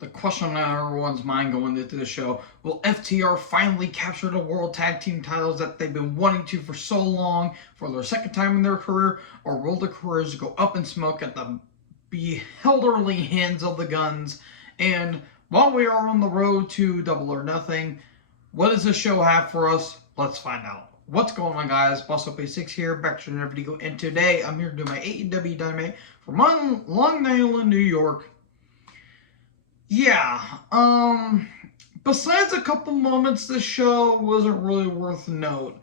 The question on everyone's mind going into the show, will FTR finally capture the World Tag Team titles that they've been wanting to for so long for their second time in their career, or will their careers go up in smoke at the beholderly hands of the Guns? And while we are on the road to Double or Nothing, what does this show have for us? Let's find out. What's going on, guys? Boss Up 6 here, back to another video, and today I'm here to do my AEW Dynamite from Long Island, New York. Yeah, besides a couple moments, this show wasn't really worth note,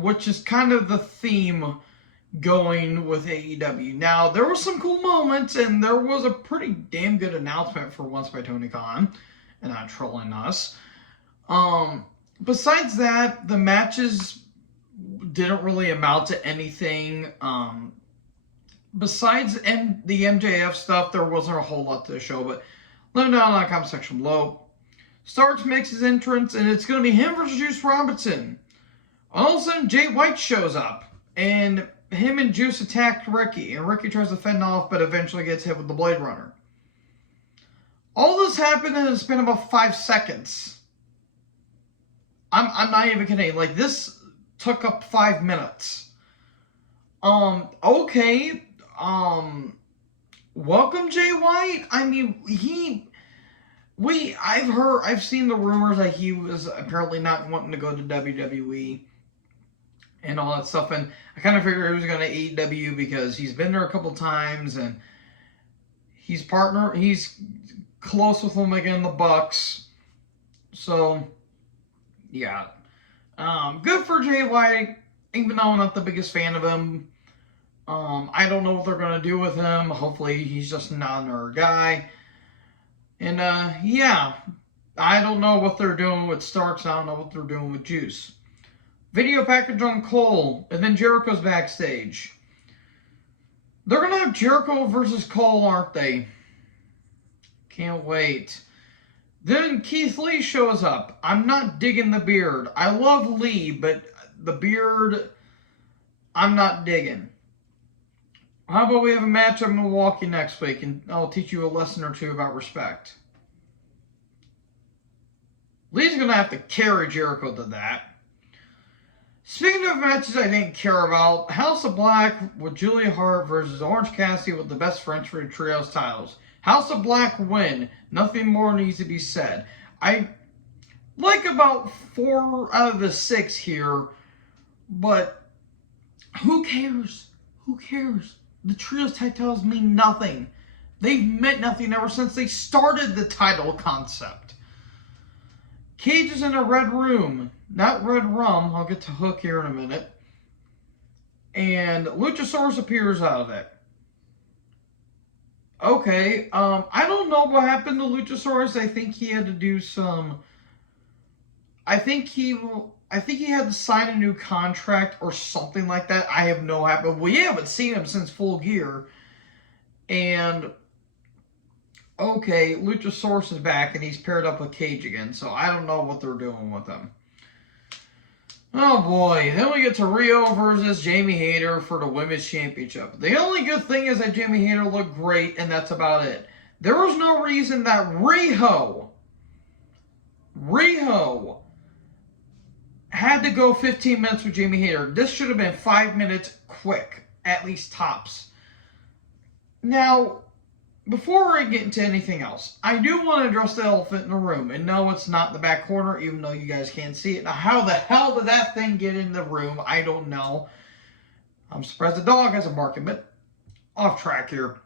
which is kind of the theme going with AEW. Now, there were some cool moments, and there was a pretty damn good announcement for once by Tony Khan, and not trolling us. Besides that, the matches didn't really amount to anything. Besides the MJF stuff, there wasn't a whole lot to the show, but let me know in the comment section below. Starks makes his entrance, and it's going to be him versus Juice Robinson. All of a sudden, Jay White shows up, and him and Juice attack Ricky, and Ricky tries to fend off, but eventually gets hit with the Blade Runner. All this happened in a span of about 5 seconds. I'm not even kidding. Like, this took up 5 minutes. Okay. Welcome, Jay White. I mean, I've seen the rumors that he was apparently not wanting to go to WWE and all that stuff, and I kind of figured he was going to AEW because he's been there a couple times, and he's close with him again, the Bucks. So, yeah. Good for Jay White, even though I'm not the biggest fan of him. I don't know what they're going to do with him. Hopefully he's just not another guy. And, yeah. I don't know what they're doing with Starks. I don't know what they're doing with Juice. Video package on Cole. And then Jericho's backstage. They're going to have Jericho versus Cole, aren't they? Can't wait. Then Keith Lee shows up. I'm not digging the beard. I love Lee, but the beard, I'm not digging. How about we have a match in Milwaukee next week, and I'll teach you a lesson or two about respect. Lee's going to have to carry Jericho to that. Speaking of matches I didn't care about, House of Black with Julia Hart versus Orange Cassidy with the Best Friends for the Trios titles. House of Black win. Nothing more needs to be said. I like about 4 out of the 6 here, but who cares? Who cares? The Trios titles mean nothing. They've meant nothing ever since they started the title concept. Cage is in a red room. Not red rum. I'll get to Hook here in a minute. And Luchasaurus appears out of it. Okay, I don't know what happened to Luchasaurus. I think he had to do some... I think he had to sign a new contract or something like that. I have no idea. We haven't seen him since Full Gear. And, okay, Luchasaurus is back, and he's paired up with Cage again. So I don't know what they're doing with him. Oh, boy. Then we get to Rio versus Jamie Hayter for the Women's Championship. The only good thing is that Jamie Hayter looked great, and that's about it. There was no reason that Riho had to go 15 minutes with Jamie Hayter. This should have been 5 minutes quick, at least tops. Now, before I get into anything else, I do want to address the elephant in the room. And no, it's not in the back corner, even though you guys can't see it. Now, how the hell did that thing get in the room? I don't know. I'm surprised the dog hasn't barked, but off track here.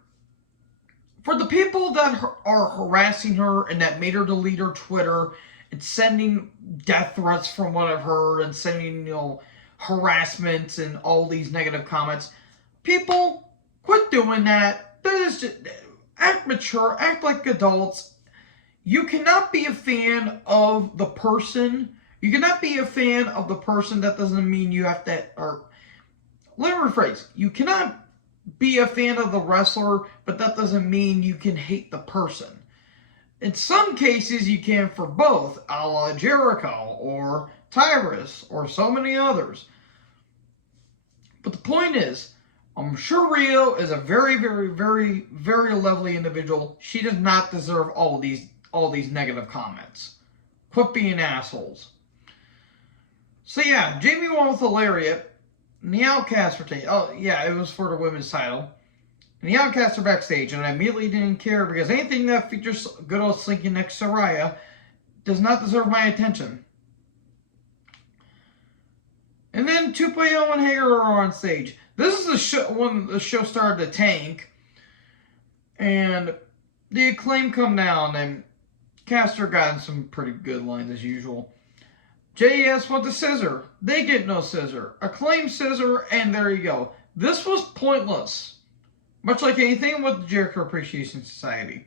For the people that are harassing her and that made her delete her Twitter and sending death threats from what I've heard and sending, harassment and all these negative comments, people, quit doing that. That is just... Act mature, act like adults. You cannot be a fan of the person. You cannot be a fan of the person. That doesn't mean you have to, or let me rephrase. You cannot be a fan of the wrestler, but that doesn't mean you can hate the person. In some cases, you can for both, a la Jericho or Tyrus or so many others. But the point is, I'm sure Rio is a very, very, very, very lovely individual. She does not deserve all these negative comments. Quit being assholes. So yeah, Jamie won with a lariat, and the Outcasts retained. Oh yeah, it was for the women's title. And the Outcasts are backstage, and I immediately didn't care because anything that features good old Slinky Neck Saraya does not deserve my attention. And then 2.0 and Hager are on stage. This is the show when the show started to tank, and the Acclaim come down, and Caster got some pretty good lines as usual. JAS went to scissor. They get no scissor. Acclaim scissor, and there you go. This was pointless. Much like anything with the Jericho Appreciation Society.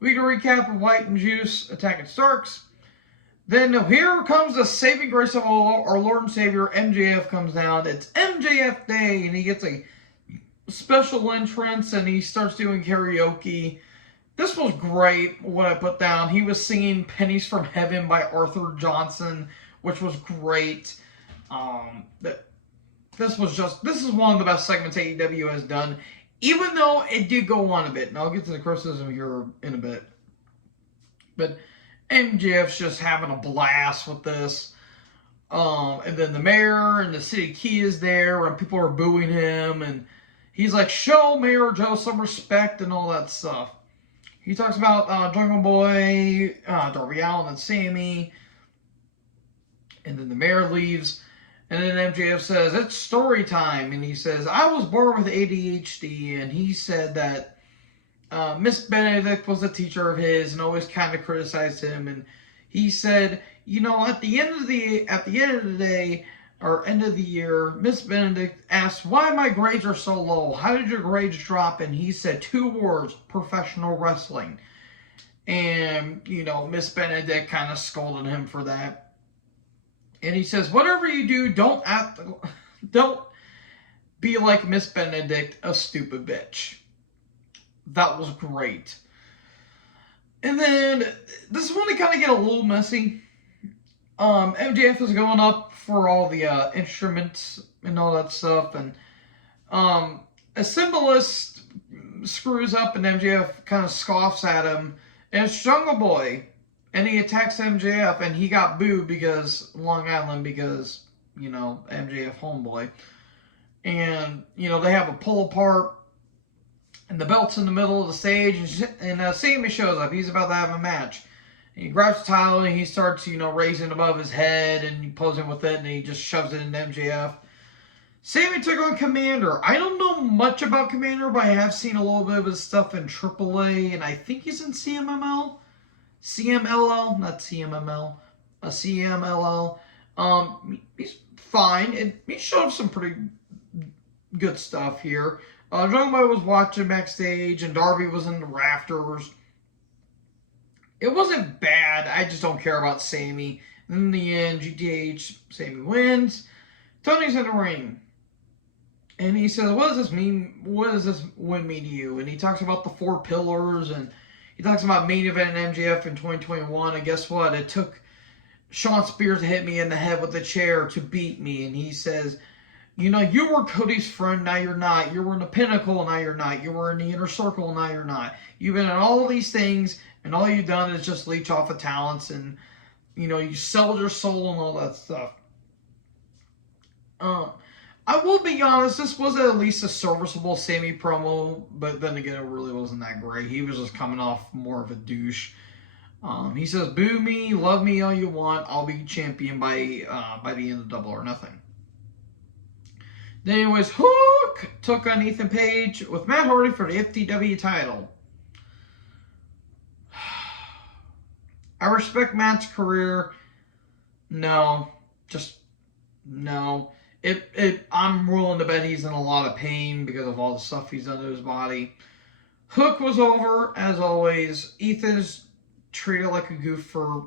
We can recap of White and Juice attacking Starks. Then here comes the saving grace of all, our Lord and Savior, MJF comes down. It's MJF Day, and he gets a special entrance, and he starts doing karaoke. This was great, what I put down. He was singing Pennies from Heaven by Arthur Johnson, which was great. This is one of the best segments AEW has done, even though it did go on a bit. And I'll get to the criticism here in a bit. But MJF's just having a blast with this. And then the mayor and the city key is there, and people are booing him. And he's like, show Mayor Joe some respect and all that stuff. He talks about Jungle Boy, Darby Allin, and Sammy. And then the mayor leaves. And then MJF says, it's story time. And he says, I was born with ADHD. And he said that Miss Benedict was a teacher of his and always kind of criticized him. And he said, you know, at the end of the day, or end of the year, Miss Benedict asked why my grades are so low. How did your grades drop? And he said 2 words, professional wrestling. And, you know, Miss Benedict kind of scolded him for that. And he says, whatever you do, don't be like Miss Benedict, a stupid bitch. That was great. And then this one to kind of get a little messy. MJF is going up for all the instruments and all that stuff, and a symbolist screws up, and MJF kind of scoffs at him, and it's Jungle Boy, and he attacks MJF, and he got booed because Long Island, because, you know, MJF homeboy, and, you know, they have a pull apart, and the belt's in the middle of the stage, and Sammy shows up. He's about to have a match. And he grabs the title, and he starts, you know, raising above his head, and he posing with it, and he just shoves it into MJF. Sammy took on Commander. I don't know much about Commander, but I have seen a little bit of his stuff in AAA, and I think he's in CMML. CMLL, not CMML. CMLL. He's fine. And he showed some pretty good stuff here. Jungle Boy was watching backstage, and Darby was in the rafters. It wasn't bad. I just don't care about Sammy. And in the end, GTH, Sammy wins. Tony's in the ring. And he says, what does this mean? What does this win mean to you? And he talks about the 4 pillars. And he talks about main event MJF in 2021. And guess what? It took Sean Spears to hit me in the head with a chair to beat me. And he says, you know, you were Cody's friend, now you're not. You were in the Pinnacle, now you're not. You were in the Inner Circle, now you're not. You've been in all of these things, and all you've done is just leech off of talents, and, you know, you sold your soul and all that stuff. I will be honest, this was at least a serviceable Sammy promo, but then again, it really wasn't that great. He was just coming off more of a douche. He says, boo me, love me all you want, I'll be champion by the end of Double or Nothing. Then anyways, Hook took on Ethan Page with Matt Hardy for the FTW title. I respect Matt's career. No. Just no. I'm willing to bet he's in a lot of pain because of all the stuff he's done to his body. Hook was over, as always. Ethan's treated like a goof for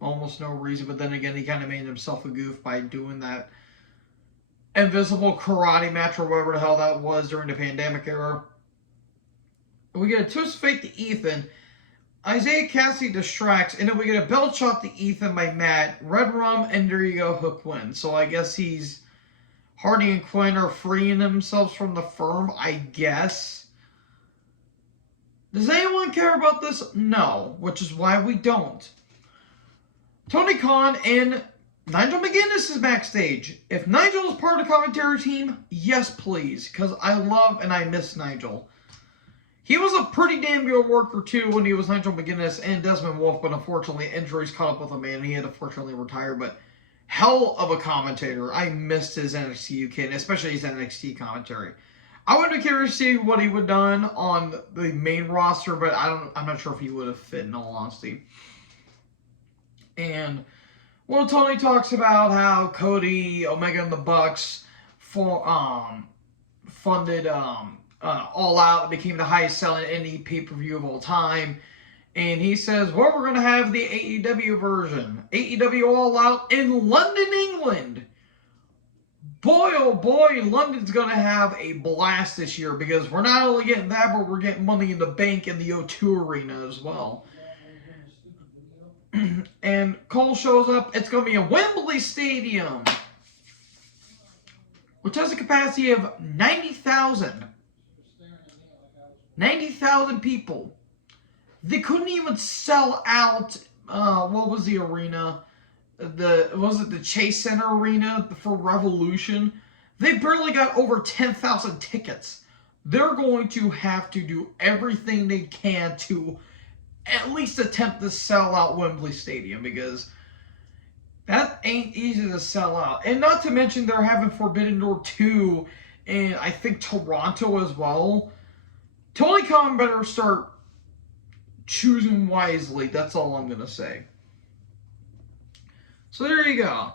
almost no reason, but then again, he kind of made himself a goof by doing that invisible karate match or whatever the hell that was during the pandemic era. We get a twist of fate to Ethan. Isaiah Cassidy distracts, and then we get a belt shot to Ethan by Matt. Red Rum, and there you go, Hook wins. So I guess he's Hardy and Quinn are freeing themselves from the firm, I guess. Does anyone care about this? No, which is why we don't. Tony Khan and Nigel McGuinness is backstage. If Nigel is part of the commentary team, yes, please, because I love and I miss Nigel. He was a pretty damn good worker, too, when he was Nigel McGuinness and Desmond Wolfe, but unfortunately, injuries caught up with him, and he had to fortunately retire. But hell of a commentator. I missed his NXT UK, and especially his NXT commentary. I would be curious to see what he would have done on the main roster, but I'm not sure if he would have fit, in all honesty. And, well, Tony talks about how Cody, Omega, and the Bucks funded All Out. It became the highest selling indie pay-per-view of all time. And he says, well, we're going to have the AEW version. AEW All Out in London, England. Boy, oh boy, London's going to have a blast this year because we're not only getting that, but we're getting Money in the Bank in the O2 Arena as well. And Cole shows up. It's going to be a Wembley Stadium, which has a capacity of 90,000. 90,000 people. They couldn't even sell out, what was the arena? Was it the Chase Center Arena for Revolution? They barely got over 10,000 tickets. They're going to have to do everything they can to at least attempt to sell out Wembley Stadium because that ain't easy to sell out. And not to mention they're having Forbidden Door 2 and I think Toronto as well. Tony Khan better start choosing wisely. That's all I'm going to say. So there you go.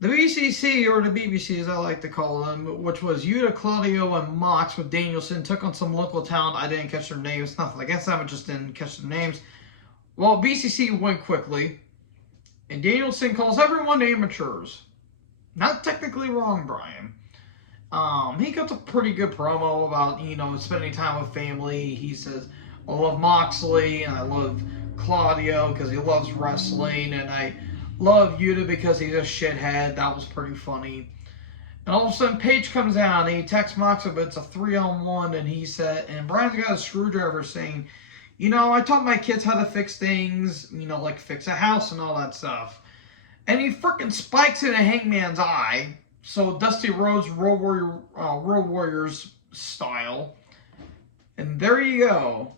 The BCC, or the BBC as I like to call them, which was Yuta, Claudio, and Mox with Danielson, took on some local talent. I didn't catch their names. Nothing against them. I just didn't catch their names. Well, BCC went quickly. And Danielson calls everyone amateurs. Not technically wrong, Brian. He got a pretty good promo about, spending time with family. He says, I love Moxley, and I love Claudio because he loves wrestling, and I love Yuta because he's a shithead. That was pretty funny. And all of a sudden, Paige comes out, and he texts Moxley, but it's a 3-on-1, and he said, and Brian's got a screwdriver saying, I taught my kids how to fix things, like fix a house and all that stuff. And he freaking spikes in a Hangman's eye. So Dusty Rhodes, Road Warriors style. And there you go.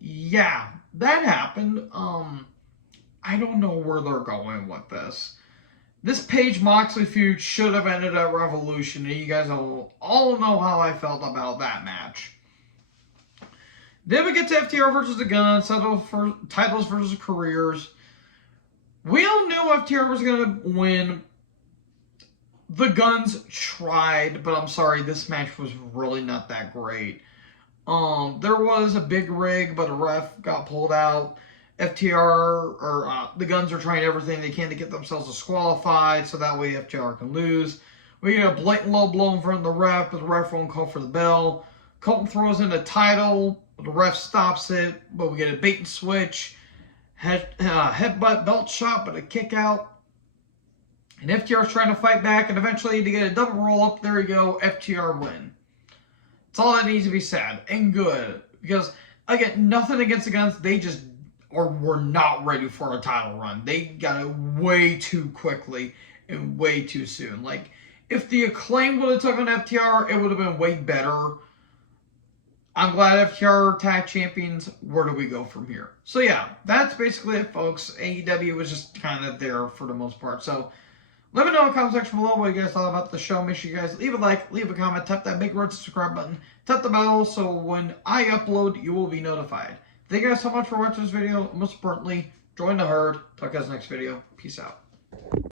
Yeah, that happened. I don't know where they're going with this. This Paige Moxley feud should have ended at Revolution. And you guys all know how I felt about that match. Then we get to FTR versus the Guns, titles versus careers. We all knew FTR was going to win. The Guns tried, but I'm sorry, this match was really not that great. There was a big rig, but a ref got pulled out. The Guns are trying everything they can to get themselves disqualified, so that way FTR can lose. We get a blatant low blow in front of the ref, but the ref won't call for the bell. Colton throws in a title, but the ref stops it, but we get a bait and switch. Headbutt, belt shot, but a kick out. And FTR's trying to fight back, and eventually to get a double roll up, there you go, FTR win. That's all that needs to be said, and good. Because, again, nothing against the Guns, they just were not ready for a title run. They got it way too quickly and way too soon. Like, if the Acclaim would have taken FTR, it would have been way better. I'm glad FTR tag champions. Where do we go from here? So, yeah, that's basically it, folks. AEW was just kind of there for the most part. So, let me know in the comment section below what you guys thought about the show. Make sure you guys leave a like, leave a comment, tap that big red subscribe button, tap the bell so when I upload, you will be notified. Thank you guys so much for watching this video. Most importantly, join the herd. Talk to you guys next video. Peace out.